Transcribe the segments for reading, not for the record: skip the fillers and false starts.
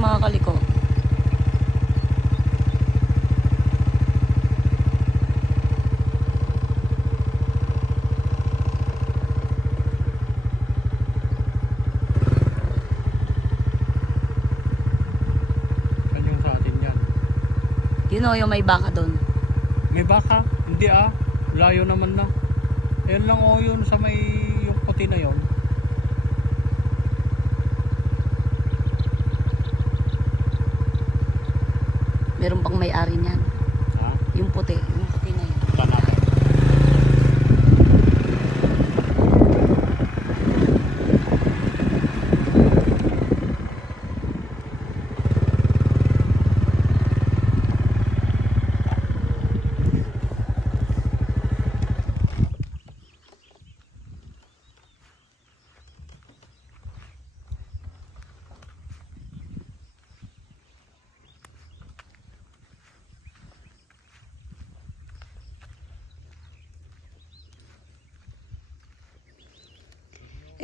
mga kaliko. Yan yung sa atin yan. Yun o, yung may baka doon. May baka? Hindi ah. Layo naman na. Yan lang o yun sa may yung puti na yon. Meron pang may-ari niyan. Ha? Yung puti na yun. Punta natin.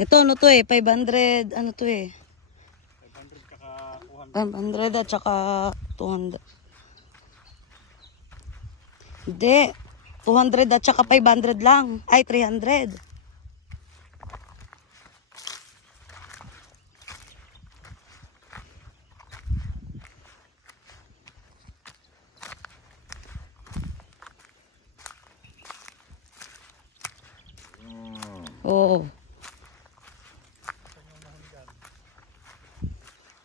Ito ano to eh, 500, ano to eh. 500 kaka 500 at saka 200. Hindi. 200 at saka 500 lang. Ay, 300. Oo.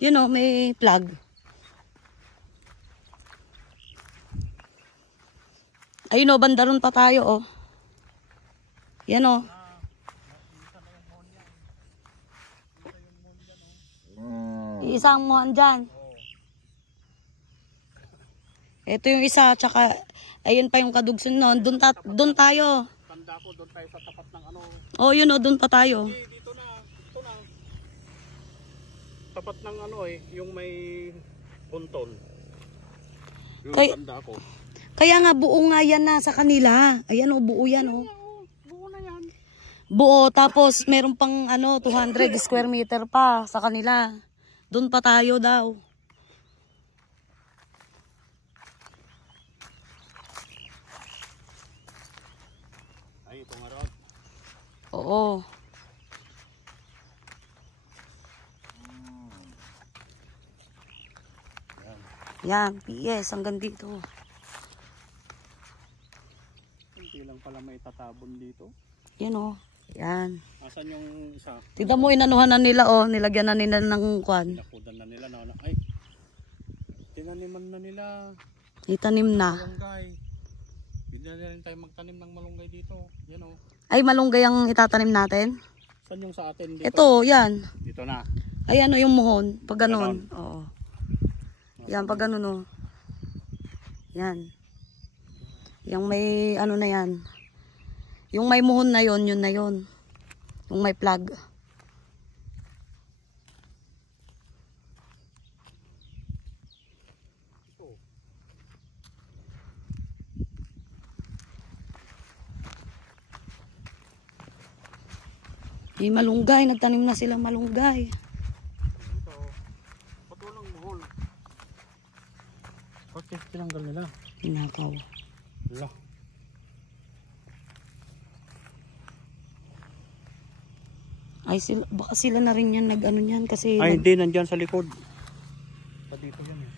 Yun o, may plug. Ayun o, banda ron pa tayo o. Yan o. Iisang mo andyan. Ito yung isa, tsaka ayun pa yung kadugsun nun. Doon tayo. tanda ko doon tayo sa tapat ng ano. Oh, yun o, doon pa tayo. Dito na. Dito na. Tapat ng ano eh, yung may buntol. Yung tanda ko. Kaya nga buo nga yan na sa kanila. Ayan o, buo yan o. Buo na yan. Buo, tapos meron pang ano, 200 square meter pa sa kanila. Doon pa tayo daw. Ay, ito nga rod. Oo. Yan, PS, hanggang dito. Hindi lang pala may tatabon dito. Yan o. Yan. Asan yung isa? Tignan mo, inanuhan na nila o. Nilagyan na nila ng kwan. Nakudan na nila na. Ay, tinaniman na nila. Itanim na. Malunggay. Hindi na rin tayo magtanim ng malunggay dito. Yan o. Ay, malunggay ang itatanim natin. Saan yung sa atin dito? Ito, yan. Dito na. Ay, ano yung muhon. Pag ganun. Oo. Yan, pag ganun o. Yan. Yung may ano na yan. Yung may muhon na yon, yun na yon. Yung may plug. Yung malunggay, nagtanim na silang malunggay. Ito. Patulang muhol. Bakit tinanggal nila? Hinakaw. Wala. Ay, baka sila na rin yan nag-ano yan kasi... Ay, hindi. Nandyan sa likod. Pa dito yan eh.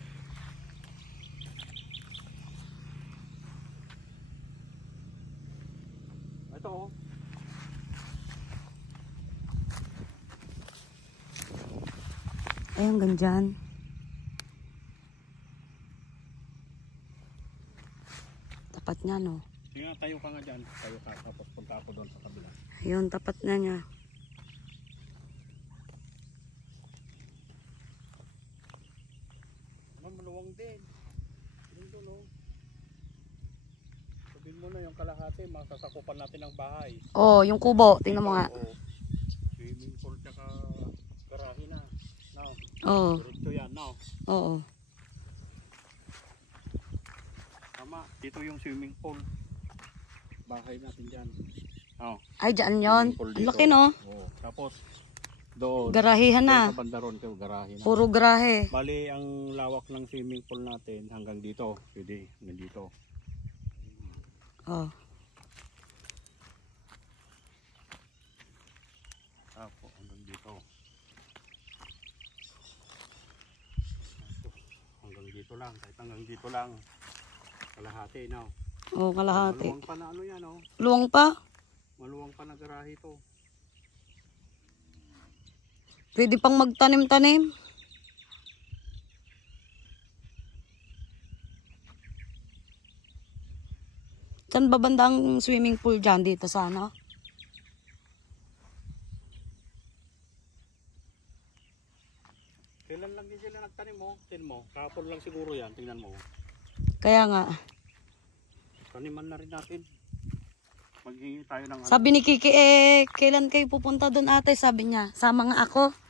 Ito oh. Ay, hanggang dyan. Tapat niya, no? Sige nga, tayo ka nga dyan. Tayo ka. Tapos punta ako doon sa kabila. Ayun, tapat na niya. Maluwang din. Yun doon oh. Sabihin mo na yung kalahati. Masasakupan natin ang bahay. Oh, yung kubo. Tingnan mo nga. Oo. Swimming pool tsaka garahe na. No. Oo. Diretso yan, no? Oo. Tama, dito yung swimming pool. Bahay natin dyan. Oh. Ay, dyan yun. Swimming pool Ang dito. laki, no? Oo. Tapos, Doon. Garahihan na. Doon sa bandaron kayo, garahe na. Puro garahe. Bali, ang lawak ng swimming pool natin hanggang dito. Pwede, hanggang dito. Oh. Apo, hanggang dito. Hanggang dito lang, kahit hanggang dito lang. Kalahati, no? Oh, kalahati. Maluwang pa na ano yan, no? Luwang pa. Maluwang pa na garahe to. Pwede pang magtanim-tanim. Saan ba banda ang swimming pool dyan? Dito sana. Kailan lang din sila nagtanim mo? Tingnan mo. Kapon lang siguro yan. Tingnan mo. Kaya nga. Taniman na rin natin. Maghingi tayo ng Sabi ni Kiki, kailan kayo pupunta doon ate? Sabi niya, sama nga ako.